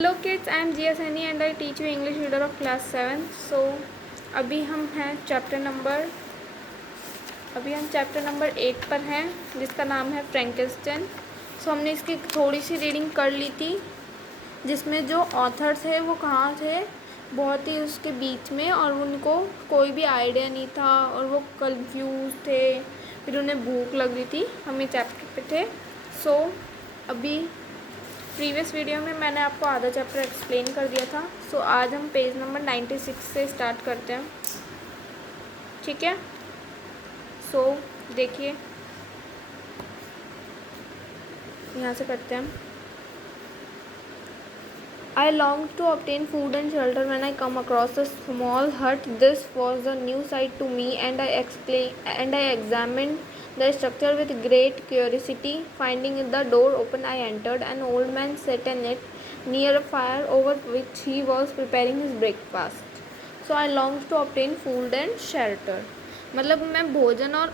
Hello kids, I am Jiya Saini and I teach you English reader of class 7। So अभी हम chapter number 8 पर हैं, जिसका नाम है फ्रैंकेनस्टाइन। सो हमने इसकी थोड़ी सी रीडिंग कर ली थी, जिसमें जो ऑथर थे वो कहाँ थे, बहुत ही उसके बीच में, और उनको कोई भी आइडिया नहीं था और वो कंफ्यूज थे। फिर उन्हें भूख लग रही थी, हम ये चैप्टर पे थे। सो अभी प्रीवियस वीडियो में मैंने आपको आधा चैप्टर एक्सप्लेन कर दिया था। सो आज हम पेज नंबर 96 से स्टार्ट करते हैं, ठीक है। सो देखिए, यहाँ से करते हैं। I longed to obtain food and shelter when I come across a small hut. This was a new sight to me, and I examined the structure with great curiosity. Finding the door open, I entered. An old man sat in it, near a fire over which he was preparing his breakfast. So I longed to obtain food and shelter. मतलब मैं भोजन और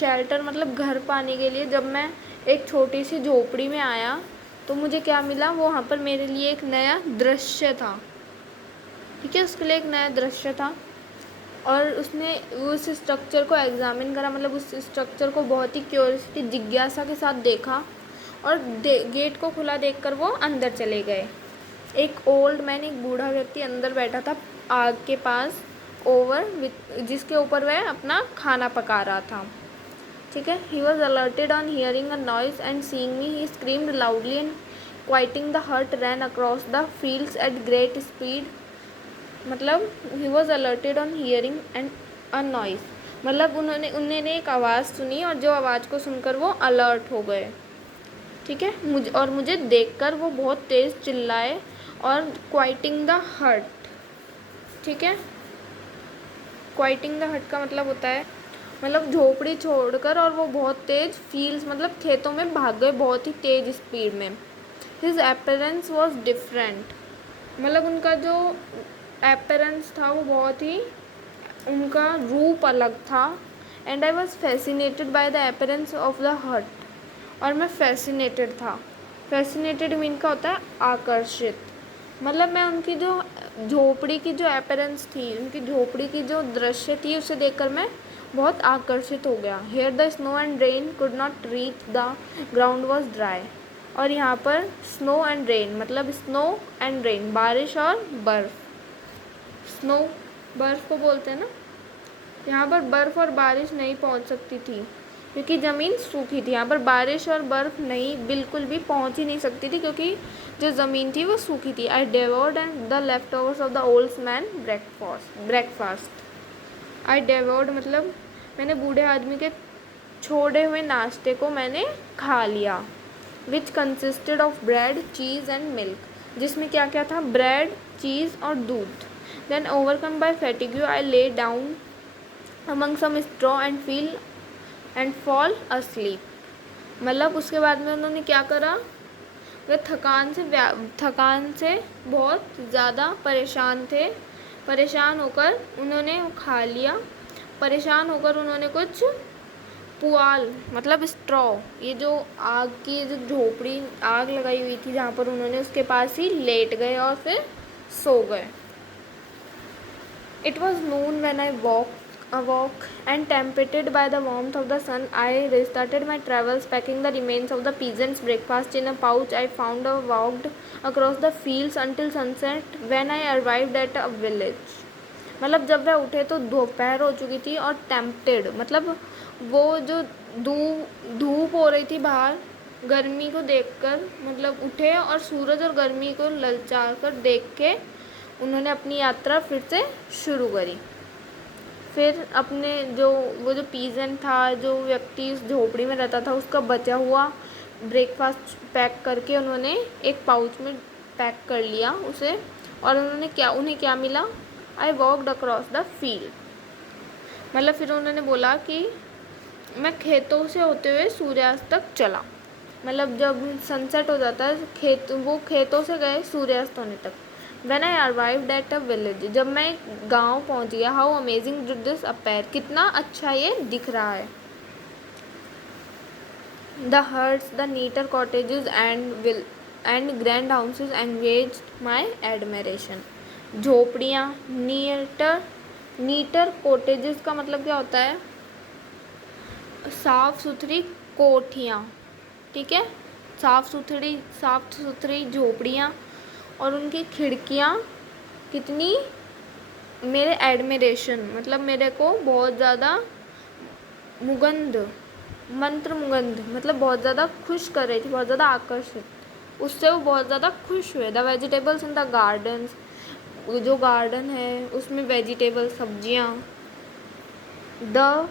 shelter मतलब घर पाने के लिए जब मैं एक छोटी सी झोपड़ी में आया तो मुझे क्या मिला, वो वहाँ पर मेरे लिए एक नया दृश्य था, ठीक है। उसके लिए एक नया दृश्य था और उसने उस स्ट्रक्चर को एग्जामिन करा, मतलब उस स्ट्रक्चर को बहुत ही क्यूरियोसिटी जिज्ञासा के साथ देखा और गेट को खुला देखकर वो अंदर चले गए। एक ओल्ड मैन, एक बूढ़ा व्यक्ति अंदर बैठा था आग के पास, जिसके ऊपर वह अपना खाना पका रहा था, ठीक है। He was alerted on hearing a noise and seeing me. He screamed loudly and quieting the hut ran across the fields at great speed. मतलब he was alerted on hearing and a noise, मतलब उन्होंने एक आवाज़ सुनी और जो आवाज़ को सुनकर वो अलर्ट हो गए, ठीक है। मुझे देखकर वो बहुत तेज़ चिल्लाए और क्वाइटिंग द हट, ठीक है। क्वाइटिंग द हट का मतलब होता है मतलब झोपड़ी छोड़कर, और वो बहुत तेज़ फील्ड्स मतलब खेतों में भाग गए बहुत ही तेज़ स्पीड में। हिज अपीयरेंस वॉज डिफरेंट, मतलब उनका जो अपीयरेंस था वो बहुत ही, उनका रूप अलग था। And I was fascinated by the appearance of the हट, और मैं फैसिनेटेड था। फैसिनेटेड मीन का होता है आकर्षित, मतलब मैं उनकी जो झोपड़ी की जो अपीयरेंस थी, उनकी झोपड़ी की जो दृश्य थी, उसे देखकर मैं बहुत आकर्षित हो गया। Here the snow and rain could not reach the ground was dry, और यहाँ पर स्नो एंड रेन मतलब स्नो एंड रेन, बारिश और बर्फ़। स्नो बर्फ़ को बोलते हैं ना, यहाँ पर बर्फ़ और बारिश नहीं पहुँच सकती थी क्योंकि ज़मीन सूखी थी। यहाँ पर बारिश और बर्फ़ नहीं, बिल्कुल भी पहुँच ही नहीं सकती थी क्योंकि जो ज़मीन थी वो सूखी थी। I devoured and the leftovers of the old man breakfast. I devoured मतलब मैंने बूढ़े आदमी के छोड़े हुए नाश्ते को मैंने खा लिया। Which consisted of bread, cheese and milk, जिसमें क्या क्या था, ब्रेड, चीज़ और दूध। Then overcome by fatigue I lay down among some straw and fall asleep, मतलब उसके बाद में उन्होंने क्या करा, वे थकान से बहुत ज़्यादा परेशान थे। परेशान होकर उन्होंने खा लिया, परेशान होकर उन्होंने कुछ पुआल मतलब स्ट्रॉ, ये जो आग की जो झोपड़ी आग लगाई हुई थी जहाँ पर, उन्होंने उसके पास ही लेट गए और फिर सो गए। It was noon when I awoke and tempted by the warmth of the sun, I restarted my travels, packing the remains of the peasants' breakfast in a pouch. I walked across the fields until sunset when I arrived at a village. मतलब जब वह उठे तो दोपहर हो चुकी थी और टेम्पटेड मतलब वो जो धूप हो रही थी बाहर, गर्मी को देखकर मतलब उठे और सूरज और गर्मी को ललचा कर देख के उन्होंने अपनी यात्रा फिर से शुरू करी। फिर अपने वो जो पीजेंट था, जो व्यक्ति उस झोपड़ी में रहता था, उसका बचा हुआ ब्रेकफास्ट पैक करके उन्होंने एक पाउच में पैक कर लिया उसे, और उन्हें क्या मिला, I walked across the field, मतलब फिर उन्होंने बोला कि मैं खेतों से होते हुए सूर्यास्त तक चला, मतलब जब सनसेट हो जाता है वो खेतों से गए सूर्यास्त होने तक। When I arrived at a village, जब मैं एक गाँव पहुँच गया, how amazing did this appear, कितना अच्छा ये दिख रहा है। The huts, the neater cottages and and grand houses engaged my admiration. झोपड़ियाँ, नीटर कोटेजेस का मतलब क्या होता है? साफ सुथरी कोठियाँ, ठीक है, साफ सुथरी झोपड़ियाँ और उनकी खिड़कियाँ कितनी, मेरे एडमिरेशन मतलब मेरे को बहुत ज़्यादा मंत्र मुगंध मतलब बहुत ज़्यादा खुश कर रही थी, बहुत ज़्यादा आकर्षित, उससे वो बहुत ज़्यादा खुश हुए। The vegetables in the gardens, जो गार्डन है उसमें वेजिटेबल सब्जियाँ। The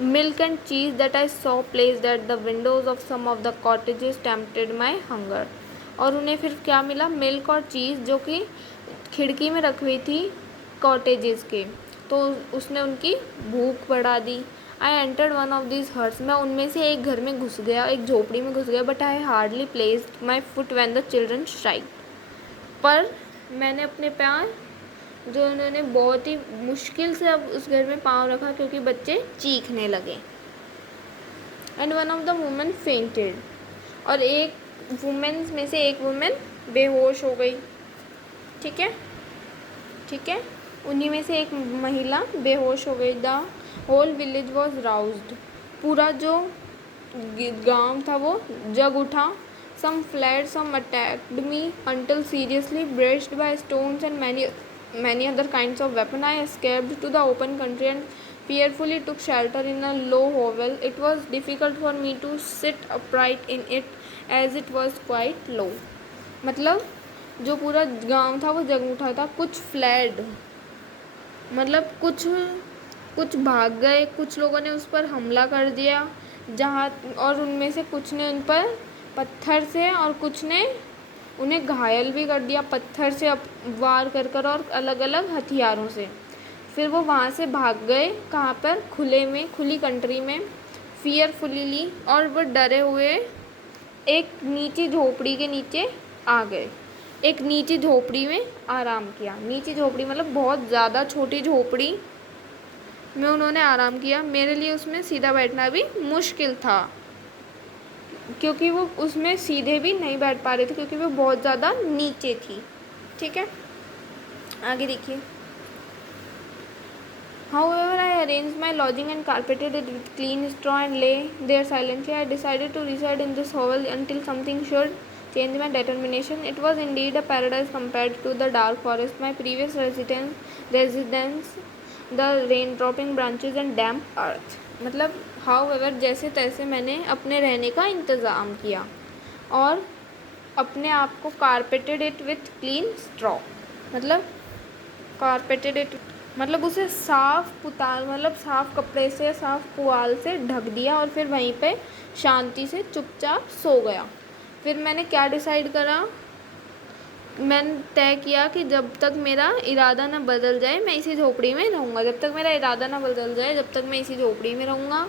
milk and cheese that I saw placed at the windows of some of the cottages tempted my hunger. और उन्हें फिर क्या मिला? मिल्क और चीज़ जो कि खिड़की में रखी हुई थी कॉटेजेस के, तो उसने उनकी भूख बढ़ा दी। I entered one of this huts, मैं उनमें से एक घर में घुस गया, एक झोपड़ी में घुस गया। But I hardly placed my foot when the children strike, पर मैंने अपने पैर जो उन्होंने बहुत ही मुश्किल से अब उस घर में पाँव रखा क्योंकि बच्चे चीखने लगे। And one of the women fainted, और एक वुमेन्स में से एक वुमेन बेहोश हो गई, ठीक है, उन्हीं में से एक महिला बेहोश हो गई। द होल विलेज वॉज राउज्ड, पूरा जो गांव था वो जग उठा। सम fled, some attacked me until seriously braced by stones and many other kinds of weapon. I escaped to the open country and fearfully took shelter in a low hovel. It was difficult for me to sit upright in it as it was quite low. मतलब जो पूरा गांव था वो जग उठा था। कुछ fled मतलब कुछ भाग गए, कुछ लोगों ने उस पर हमला कर दिया जहाँ, और उनमें से कुछ ने उन पर पत्थर से और कुछ ने उन्हें घायल भी कर दिया पत्थर से वार कर और अलग अलग हथियारों से। फिर वो वहाँ से भाग गए, कहाँ पर? खुली कंट्री में। फियरफुली, और वो डरे हुए एक नीची झोपड़ी के नीचे आ गए, एक नीची झोपड़ी में आराम किया। नीची झोपड़ी मतलब बहुत ज़्यादा छोटी झोपड़ी में उन्होंने आराम किया। मेरे लिए उसमें सीधा बैठना भी मुश्किल था क्योंकि वो उसमें सीधे भी नहीं बैठ पा रहे थे क्योंकि वो बहुत ज़्यादा नीचे थी, ठीक है। आगे देखिए। However, I arranged my lodging and carpeted it with clean straw and lay there silently. I decided to reside in this hovel until something should change my determination. It was indeed a paradise compared to the dark forest, my previous residence, the rain-dropping branches and damp earth. मतलब however जैसे तैसे मैंने अपने रहने का इंतज़ाम किया और अपने आप को carpeted it with clean straw, मतलब carpeted it मतलब उसे साफ कपड़े से, साफ पुआल से ढक दिया और फिर वहीं पे शांति से चुपचाप सो गया। फिर मैंने क्या डिसाइड करा? मैंने तय किया कि जब तक मेरा इरादा ना बदल जाए मैं इसी झोपड़ी में रहूँगा, जब तक मेरा इरादा ना बदल जाए जब तक मैं इसी झोपड़ी में रहूँगा।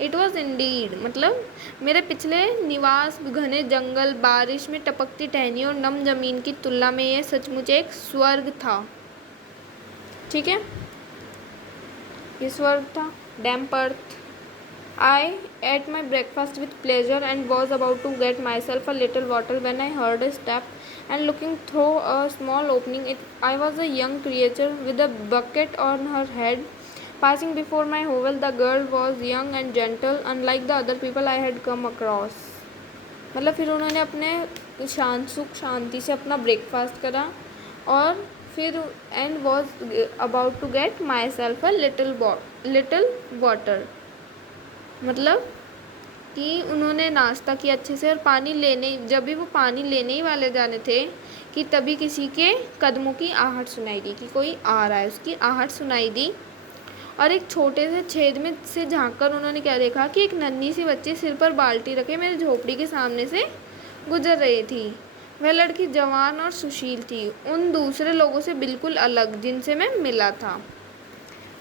इट वॉज इंडीड मतलब मेरे पिछले निवास घने जंगल, बारिश में टपकती टहनियों और नम जमीन की तुलना में ये सचमुच एक स्वर्ग था, ठीक है, ये स्वर्ग था। डैम्प अर्थ। I ate my breakfast with pleasure and was about to get myself a little water when I heard a step, and looking through a small opening, I was a young creature with a bucket on her head. Passing before my hovel, the girl was young and gentle, unlike the other people I had come across. मतलब फिर उन्होंने अपने सुख शांति से अपना breakfast करा और फिर and was about to get myself a little water, मतलब कि उन्होंने नाश्ता किया अच्छे से और पानी लेने, जब भी वो पानी लेने ही वाले जाने थे कि तभी किसी के कदमों की आहट सुनाई दी, कि कोई आ रहा है, उसकी आहट सुनाई दी। और एक छोटे से छेद में से झांककर उन्होंने क्या देखा कि एक नन्ही सी बच्ची सिर पर बाल्टी रखे मेरी झोपड़ी के सामने से गुजर रही थी। वह लड़की जवान और सुशील थी, उन दूसरे लोगों से बिल्कुल अलग जिनसे मैं मिला था।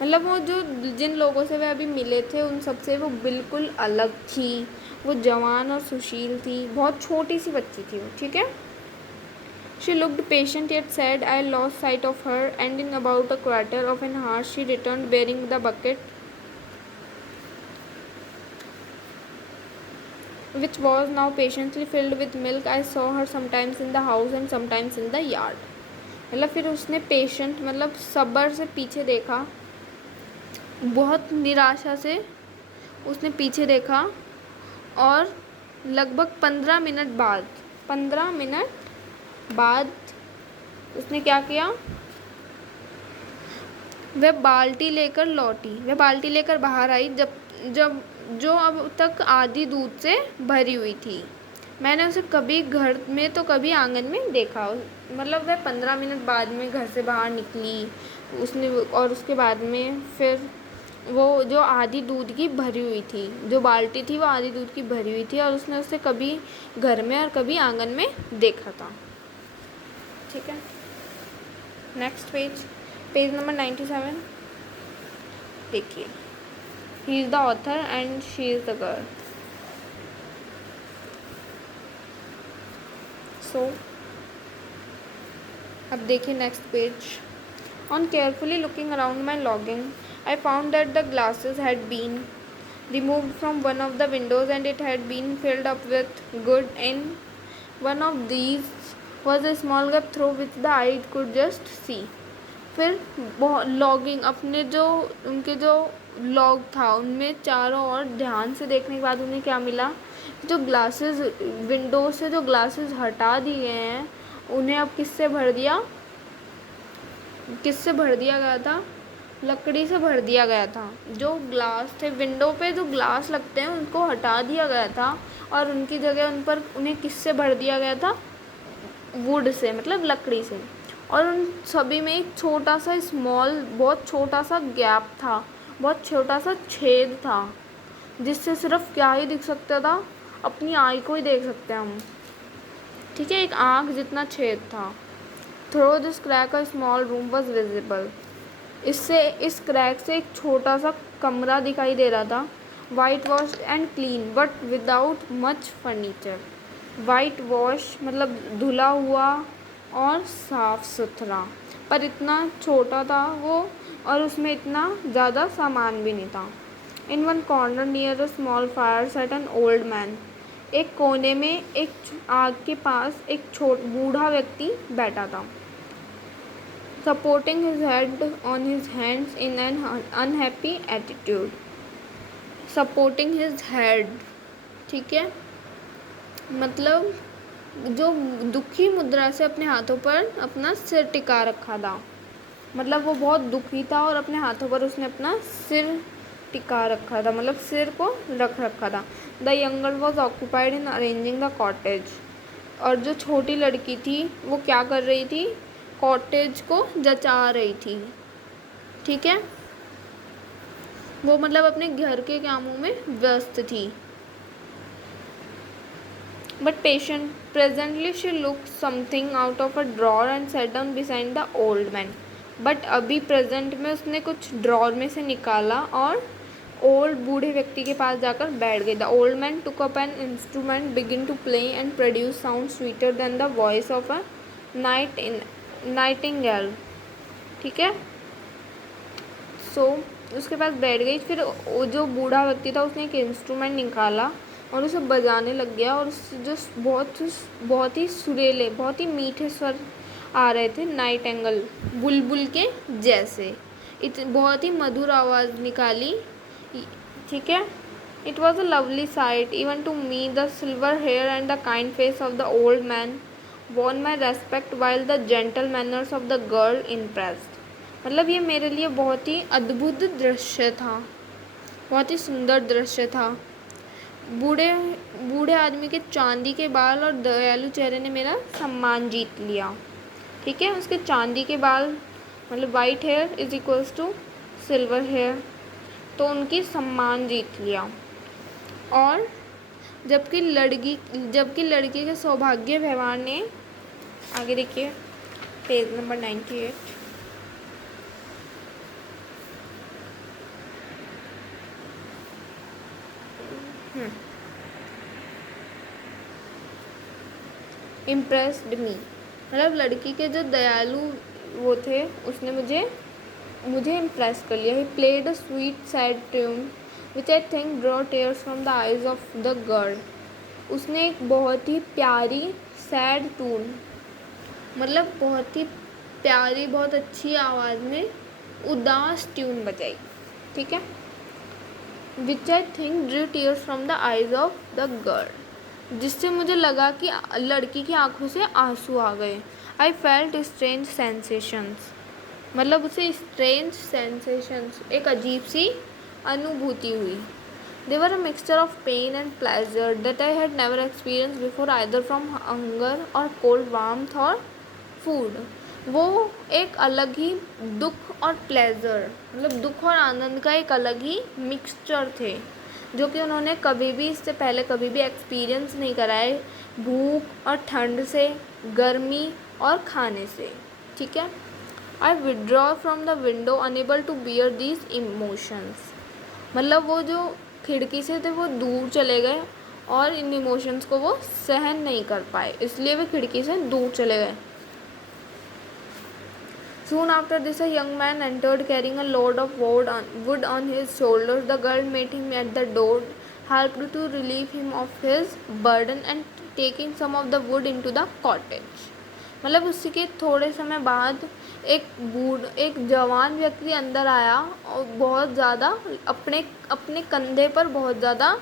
मतलब वो जो जिन लोगों से वह अभी मिले थे उन सबसे वो बिल्कुल अलग थी। वो जवान और सुशील थी, बहुत छोटी सी बच्ची थी वो, ठीक है। She looked patient yet sad. I lost sight of her, and in about a quarter of an hour she returned bearing the bucket. which was now patiently filled with milk. I saw her sometimes in the house and sometimes in the yard. मतलब फिर उसने patient मतलब सब्र से पीछे देखा, बहुत निराशा से उसने पीछे देखा, और लगभग 15 मिनट बाद उसने क्या किया, वह बाल्टी लेकर बाहर आई, जब जब जो अब तक आधी दूध से भरी हुई थी। मैंने उसे कभी घर में तो कभी आंगन में देखा। मतलब वह 15 मिनट बाद में घर से बाहर निकली उसने, और उसके बाद में फिर वो जो आधी दूध की भरी हुई थी, जो बाल्टी थी वो आधी दूध की भरी हुई थी, और उसने उसे कभी घर में और कभी आंगन में देखा था। ठीक है, नेक्स्ट पेज नंबर 97 देखिए। He is the author and she is the girl. So अब देखिए next page. On carefully looking around my lodging, I found that the glasses had been removed from one of the windows and it had been filled up with good. In one of these was a small gap through which the eye could just see. फिर logging अपने जो उनके जो log था उनमें चारों ओर ध्यान से देखने के बाद उन्हें क्या मिला, जो ग्लासेस विंडो से जो ग्लासेस हटा दिए हैं उन्हें अब किससे भर दिया गया था, लकड़ी से भर दिया गया था। जो ग्लास थे विंडो पे, जो ग्लास लगते हैं उनको हटा दिया गया था और उनकी जगह उन्हें किससे भर दिया गया था, वुड से, मतलब लकड़ी से। और उन सभी में एक छोटा सा बहुत छोटा सा गैप था, बहुत छोटा सा छेद था, जिससे सिर्फ क्या ही दिख सकता था, अपनी आई को ही देख सकते हैं हम। ठीक है, एक आँख जितना छेद था। Through this crack a small room was visible. इस क्रैक से एक छोटा सा कमरा दिखाई दे रहा था। White wash and clean but without much furniture. White wash मतलब धुला हुआ और साफ सुथरा, पर इतना छोटा था वो, और उसमें इतना ज़्यादा सामान भी नहीं था। In one corner near a small fire sat an old man. एक कोने में एक आग के पास एक बूढ़ा व्यक्ति बैठा था, supporting his head on his hands in an unhappy attitude. Supporting his head, ठीक है, मतलब जो दुखी मुद्रा से अपने हाथों पर अपना सिर टिका रखा था। मतलब वो बहुत दुखी था और अपने हाथों पर उसने अपना सिर टिका रखा था, मतलब सिर को रख रखा था। The younger was occupied in arranging the cottage. और जो छोटी लड़की थी वो क्या कर रही थी, कॉटेज को जचा रही थी। ठीक है, वो मतलब अपने घर के कामों में व्यस्त थी। But presently she look something out of a drawer and set down beside the old man. But अभी प्रेजेंट में उसने कुछ ड्रॉर में से निकाला और ओल्ड बूढ़े व्यक्ति के पास जाकर बैठ गई। The old man took up an instrument, begin to play and produce sound sweeter than the voice of a nightingale. ठीक है, सो उसके पास बैठ गई। फिर जो बूढ़ा व्यक्ति था उसने एक इंस्ट्रूमेंट निकाला और उसे बजाने लग गया, और उससे जो बहुत ही सुरीले, बहुत ही मीठे स्वर आ रहे थे, नाइटिंगेल बुलबुल के जैसे, बहुत ही मधुर आवाज़ निकाली। ठीक है, it was a lovely sight even to me. The silver hair and the kind face of the old man won my respect while the gentle manners of the girl impressed। मतलब ये मेरे लिए बहुत ही अद्भुत दृश्य था, बहुत ही सुंदर दृश्य था। बूढ़े आदमी के चांदी के बाल और दयालु चेहरे ने मेरा सम्मान जीत लिया। ठीक है, उसके चांदी के बाल मतलब white hair is equals to silver hair, तो उनकी सम्मान जीत लिया। और जबकि लड़की के सौभाग्य व्यवहार ने, आगे देखिए पेज नंबर 98। इम्प्रेस्ड मी, मतलब लड़की के जो दयालु वो थे उसने मुझे इम्प्रेस कर लिया। He played a sweet sad tune which I think draw tears from the eyes of the girl. उसने एक बहुत ही प्यारी सैड टून, मतलब बहुत ही प्यारी, बहुत अच्छी आवाज़ में उदास ट्यून बजाई, ठीक है। Which I think drew tears from the eyes of the girl, जिससे मुझे लगा कि लड़की की आंखों से आंसू आ गए। आई फेल्ट स्ट्रेंज सेंसेशंस, मतलब उसे स्ट्रेंज सेंसेशंस, एक अजीब सी अनुभूति हुई। They were a mixture of pain and pleasure that I had never experience before either from hunger or cold warmth or food. वो एक अलग ही दुख और प्लेजर, मतलब दुख और आनंद का एक अलग ही मिक्सचर थे, जो कि उन्होंने कभी भी इससे पहले कभी भी एक्सपीरियंस नहीं कराए, भूख और ठंड से, गर्मी और खाने से, ठीक है। I withdraw from the window unable to bear these emotions, मतलब वो जो खिड़की से थे वो दूर चले गए और इन इमोशंस को वो सहन नहीं कर पाए, इसलिए वे खिड़की से दूर चले गए। Soon after this, a young man entered carrying a load of wood on his shoulders. The girl met him at the door, helped to relieve him of his burden and taking some of the wood into the cottage. मतलब उसी के थोड़े समय बाद एक जवान व्यक्ति अंदर आया और बहुत ज़्यादा अपने कंधे पर बहुत ज़्यादा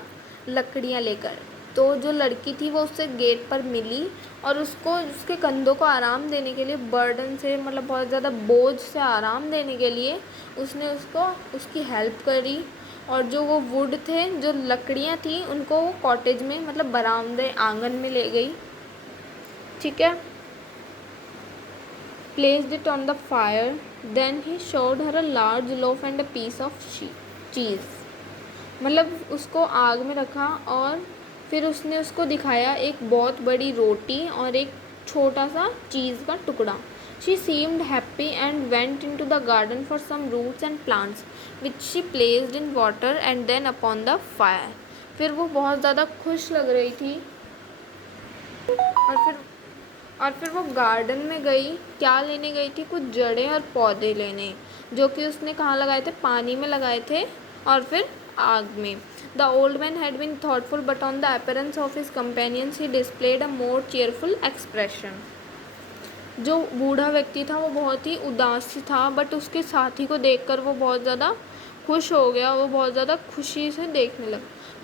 लकड़ियाँ लेकर। तो जो लड़की थी वो उससे गेट पर मिली और उसको उसके कंधों को आराम देने के लिए, बर्डन से मतलब बहुत ज़्यादा बोझ से आराम देने के लिए उसने उसकी हेल्प करी। और जो वो वुड थे, जो लकड़ियाँ थी, उनको वो कॉटेज में मतलब बरामदे आंगन में ले गई, ठीक है। Placed it on the fire, then he showed her a large loaf and a piece of cheese, मतलब उसको आग में रखा और फिर उसने उसको दिखाया एक बहुत बड़ी रोटी और एक छोटा सा चीज़ का टुकड़ा। She seemed happy and went into the garden for some roots and plants which she placed in water and then upon the fire. फिर वो बहुत ज़्यादा खुश लग रही थी और फिर वो गार्डन में गई। क्या लेने गई थी? कुछ जड़ें और पौधे लेने, जो कि उसने कहाँ लगाए थे? पानी में लगाए थे और फिर आग में। The old man had been thoughtful but on the appearance of his companions he displayed a more cheerful expression. जो बूढ़ा व्यक्ति था वो बहुत ही उदास था, बट उसके साथी को देखकर वो बहुत ज़्यादा खुश हो गया। वो बहुत ज़्यादा खुशी से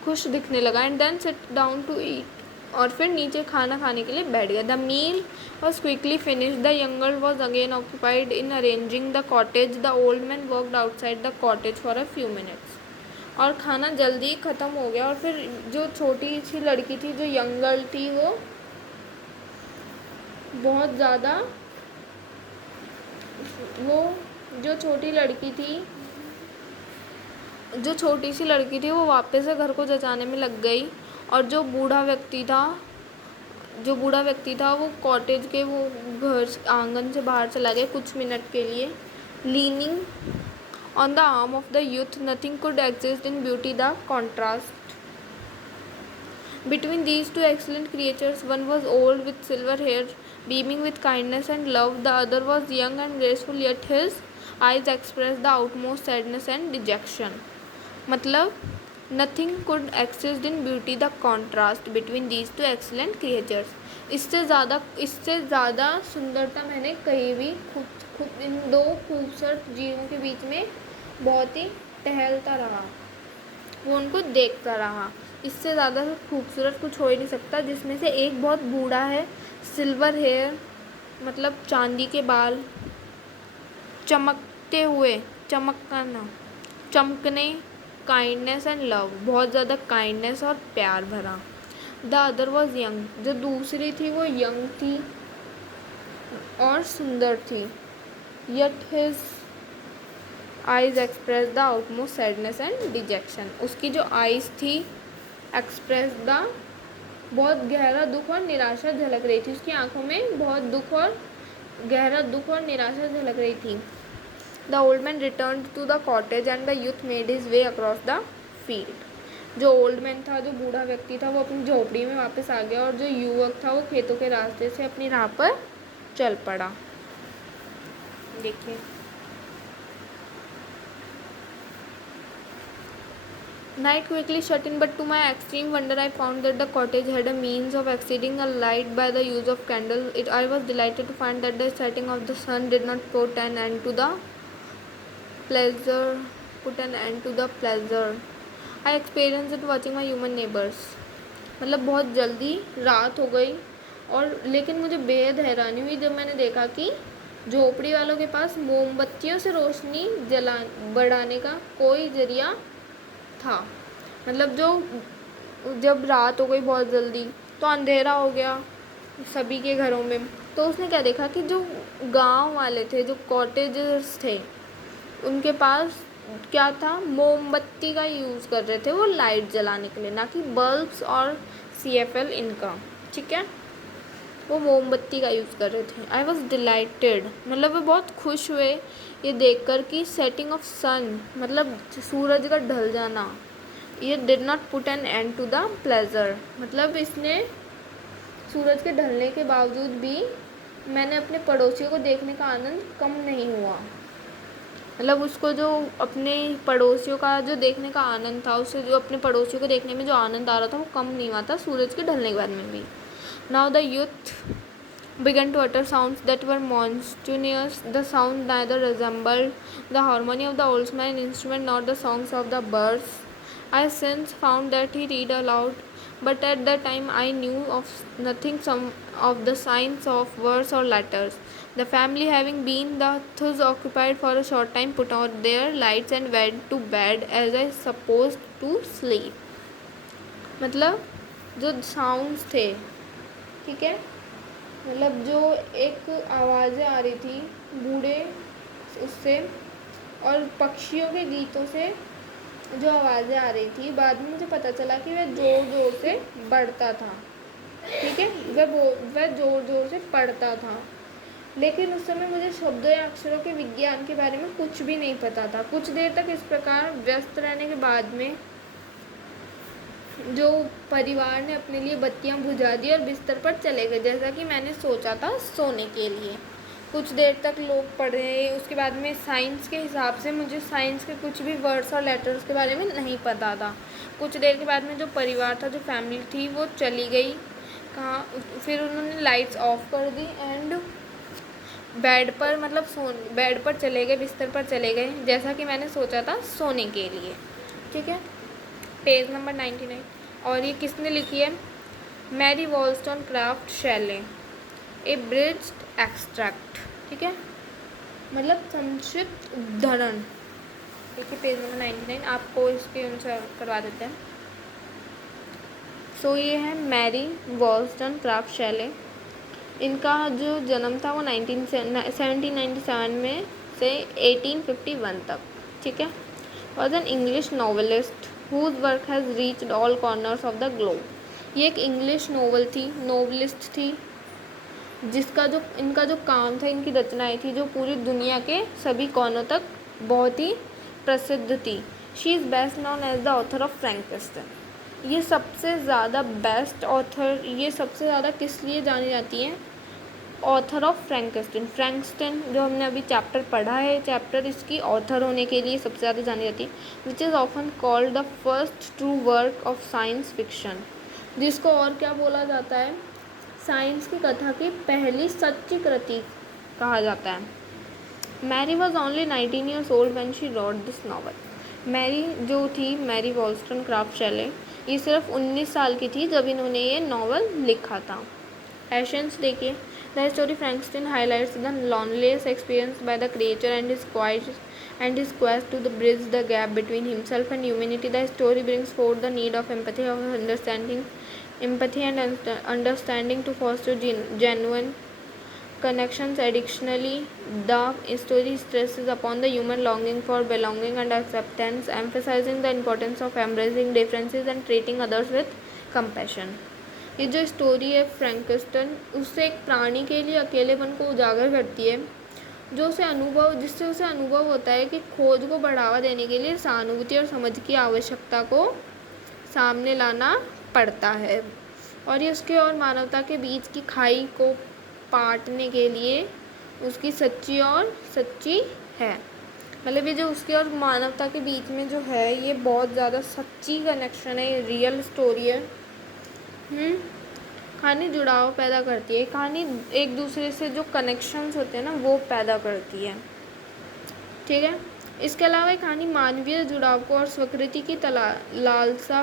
खुश दिखने लगा। And then sit down to eat, और फिर नीचे खाना खाने के लिए बैठ गया। The meal was quickly finish, the young girl was again occupied in arranging the cottage. The old man worked outside the cottage for a few minutes. और खाना जल्दी ख़त्म हो गया और फिर जो छोटी सी लड़की थी, जो यंग गर्ल थी, वो बहुत ज़्यादा जो छोटी सी लड़की थी वो वापस से घर को जचाने में लग गई। और जो बूढ़ा व्यक्ति था वो कॉटेज के वो घर आंगन से बाहर चला गया कुछ मिनट के लिए। Leaning on the arm of the youth, nothing could exist in beauty the contrast between these two excellent creatures. One was old with silver hair, beaming with kindness and love. The other was young and graceful, yet his eyes expressed the utmost sadness and dejection. मतलब nothing could exist in beauty the contrast between these two excellent creatures. इससे ज़्यादा सुंदरता मैंने कहीं भी इन दो खूबसूरत जीवों के बीच में बहुत ही टहलता रहा, वो उनको देखता रहा। इससे ज़्यादा खूबसूरत कुछ हो ही नहीं सकता। जिसमें से एक बहुत बूढ़ा है, सिल्वर हेयर मतलब चांदी के बाल, चमकने, काइंडनेस एंड लव, बहुत ज़्यादा काइंडनेस और प्यार भरा। द अदर वॉज यंग, जो दूसरी थी वो यंग थी और सुंदर थी। Yet his eyes express the outmost sadness and detection. उसकी जो आइज थी एक्सप्रेस द, बहुत गहरा दुख और निराशा झलक रही थी। उसकी आंखों में बहुत गहरा दुख और निराशा झलक रही थी। The old man return to the cottage and the youth made his way across the field. जो ओल्ड मैन था, जो बूढ़ा व्यक्ति था, वो अपनी झोपड़ी में वापस आ गया और जो युवक था वो खेतों के रास्ते से अपनी राह पर चल पड़ा। देखिए Night quickly shut in, but to my extreme wonder, I found that the cottage had a means of exceeding a light by the use of candles. I was delighted to find that the setting of the sun did not put an end to the pleasure. I experienced it watching my human neighbors. मतलब बहुत जल्दी रात हो गई, और लेकिन मुझे बेहद हैरानी हुई जब मैंने देखा कि झोपड़ी वालों के पास मोमबत्तियों से रोशनी जला बढ़ाने का कोई जरिया था। मतलब जब रात हो गई बहुत जल्दी, तो अंधेरा हो गया सभी के घरों में, तो उसने क्या देखा कि जो गांव वाले थे, जो कॉटेजर्स थे, उनके पास क्या था, मोमबत्ती का यूज़ कर रहे थे वो लाइट जलाने के लिए, ना कि बल्ब्स और CFL इनका। ठीक है, वो मोमबत्ती का यूज़ कर रहे थे। आई वॉज डिलाइटेड, मतलब वे बहुत खुश हुए ये देखकर कि सेटिंग ऑफ सन, मतलब सूरज का ढल जाना, ये did not put an end to the pleasure. मतलब इसने सूरज के ढलने के बावजूद भी मैंने अपने पड़ोसियों को देखने का आनंद कम नहीं हुआ। मतलब उसको जो अपने पड़ोसियों का जो देखने का आनंद था, उससे जो अपने पड़ोसियों को देखने में जो आनंद आ रहा था वो कम नहीं हुआ था सूरज के ढलने के बाद में भी। Now the youth began to utter sounds that were monotonous. The sound neither resembled the harmony of the oarsman instrument nor the songs of the birds. I since found that he read aloud, but at the time I knew of nothing some of the signs of words or letters. The family, having been thus occupied for a short time, put out their lights and went to bed, as I supposed, to sleep. मतलब जो sounds थे, ठीक है, मतलब जो एक आवाज़ें आ रही थी बूढ़े उससे और पक्षियों के गीतों से जो आवाज़ें आ रही थी, बाद में मुझे पता चला कि वह ज़ोर ज़ोर से बढ़ता था। ठीक है, वह ज़ोर ज़ोर से पढ़ता था, लेकिन उस समय मुझे शब्दों या अक्षरों के विज्ञान के बारे में कुछ भी नहीं पता था। कुछ देर तक इस प्रकार व्यस्त रहने के बाद में जो परिवार ने अपने लिए बत्तियां बुझा दी और बिस्तर पर चले गए, जैसा कि मैंने सोचा था, सोने के लिए। कुछ देर तक लोग पढ़े, उसके बाद में साइंस के हिसाब से मुझे साइंस के कुछ भी वर्ड्स और लेटर्स के बारे में नहीं पता था। कुछ देर के बाद में जो परिवार था, जो फैमिली थी, वो चली गई कहाँ, फिर उन्होंने लाइट्स ऑफ कर दी एंड बेड पर, मतलब बेड पर चले गए, बिस्तर पर चले गए, जैसा कि मैंने सोचा था, सोने के लिए। ठीक है, पेज नंबर 99। और ये किसने लिखी है? मैरी वॉलस्टोनक्राफ्ट शैले, ए ब्रिज्ड एक्सट्रैक्ट। ठीक है, मतलब संक्षिप्त उद्धरण। देखिए पेज नंबर 99, आपको इसके अनुसार करवा देते हैं। सो ये है मैरी वॉलस्टोनक्राफ्ट शैले। इनका जो जन्म था वो 1797 में से 1851 तक। ठीक है, was an English novelist whose work has reached all corners of the globe. ये एक इंग्लिश नोवेलिस्ट थी, जिसका जो इनका जो काम था, इनकी रचनाएं थी, जो पूरी दुनिया के सभी कोनों तक बहुत ही प्रसिद्ध थी। She is best known as the author of Frankenstein. ये सबसे ज़्यादा बेस्ट ऑथर, ये सबसे ज़्यादा किस लिए जानी जाती हैं? ऑथर ऑफ फ्रैंकेस्टाइन जो हमने अभी चैप्टर पढ़ा है, चैप्टर इसकी ऑथर होने के लिए सबसे ज़्यादा जानी जाती है, which is often called the first true work of science fiction, जिसको और क्या बोला जाता है? साइंस की कथा की पहली सच्ची कृति कहा जाता है। Mary was only 19 years old when she wrote this novel. Mary जो थी, मैरी वॉलस्टोनक्राफ्ट शैले, ये सिर्फ 19 साल की थी जब इन्होंने ये नावल लिखा था। एशेंस देखिए, the story Frankenstein highlights the loneliness experienced by the creature and his quest to bridge the gap between himself and humanity. The story brings forth the need of empathy and understanding to foster genuine connections. Additionally, the story stresses upon the human longing for belonging and acceptance, emphasizing the importance of embracing differences and treating others with compassion. ये जो story है फ्रैंकेस्टाइन, उससे एक प्राणी के लिए अकेलेपन को उजागर करती है, जिससे उसे अनुभव होता है कि खोज को बढ़ावा देने के लिए सहानुभूति और समझ की आवश्यकता को सामने लाना पड़ता है, और ये उसके और मानवता के बीच की खाई को पाटने के लिए उसकी सच्ची है। मतलब ये जो उसकी और मानवता के बीच में जो है ये बहुत ज़्यादा सच्ची कनेक्शन है, ये रियल स्टोरी है। कहानी जुड़ाव पैदा करती है, कहानी एक दूसरे से जो कनेक्शंस होते हैं ना वो पैदा करती है, ठीक है। इसके अलावा ये कहानी मानवीय जुड़ाव को और स्वीकृति की लालसा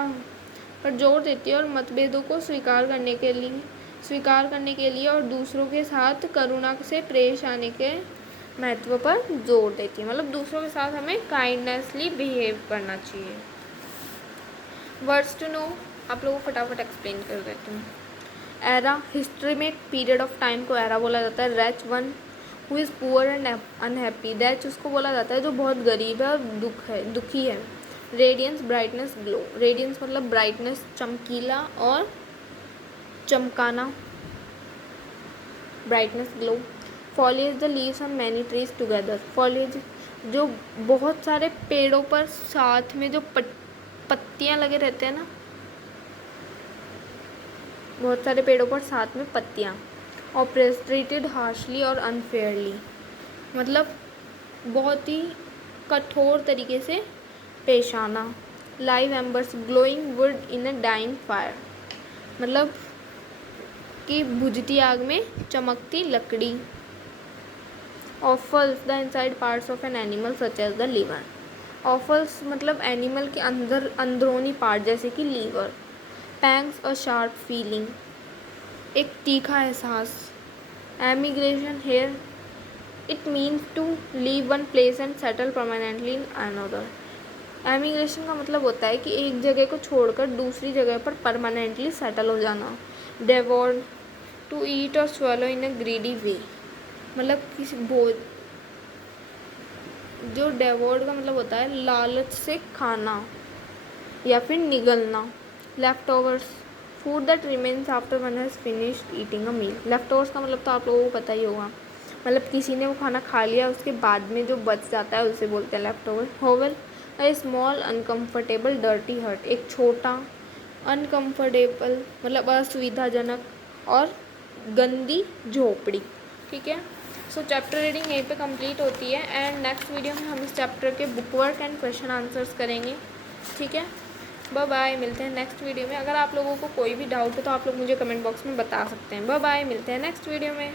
पर जोर देती है और मतभेदों को स्वीकार करने के लिए और दूसरों के साथ करुणा से पेश आने के महत्व पर जोर देती है। मतलब दूसरों के साथ हमें काइंडनेसली बिहेव करना चाहिए। वर्ड्स टू नो आप लोगों को फटाफट एक्सप्लेन कर देती हूँ। एरा, हिस्ट्री में पीरियड ऑफ टाइम को एरा बोला जाता है। Wretch, one who is poor and unhappy. Wretch उसको बोला जाता है जो बहुत गरीब है और दुखी है। Radiance, brightness, glow. रेडियंस मतलब ब्राइटनेस, चमकीला और चमकाना, brightness, glow. Foliage, the leaves on many trees together. Foliage जो बहुत सारे पेड़ों पर साथ में जो पत्तियाँ लगे रहते हैं ना, बहुत सारे पेड़ों पर साथ में पत्तियाँ। और ट्रीटेड हार्शली और अनफेयरली मतलब बहुत ही कठोर तरीके से पेश आना। Live embers, glowing wood in a dying fire मतलब कि बुझती आग में चमकती लकड़ी। Offals, the inside parts of an animal such as the liver. Offals मतलब एनिमल के अंदरूनी पार्ट जैसे कि liver. Pangs, a sharp feeling एक तीखा एहसास। Emigration, here it means to leave one place and settle permanently in another. Emigration का मतलब होता है कि एक जगह को छोड़कर दूसरी जगह पर परमानेंटली सेटल हो जाना। डेवोर्ड, टू ईट और स्वेलो इन अ ग्रीडी वे मतलब किसी जो डेवोर्ड का मतलब होता है लालच से खाना या फिर निगलना। Leftovers, food that remains after one has finished eating a meal. Leftovers का मतलब तो आप लोगों को पता ही होगा, मतलब किसी ने वो खाना खा लिया उसके बाद में जो बच जाता है उसे बोलते हैं लेफ्ट ओवर। होवल, अ स्मॉल अनकम्फर्टेबल डर्टी हट एक छोटा अनकम्फर्टेबल मतलब असुविधाजनक और गंदी झोपड़ी, ठीक है। सो चैप्टर रीडिंग यहीं पे कंप्लीट होती है एंड नेक्स्ट वीडियो में हम इस चैप्टर के book work and question answers करेंगे, ठीक है। बाय बाय, मिलते हैं नेक्स्ट वीडियो में। अगर आप लोगों को कोई भी डाउट हो तो आप लोग मुझे कमेंट बॉक्स में बता सकते हैं। बाय बाय, मिलते हैं नेक्स्ट वीडियो में।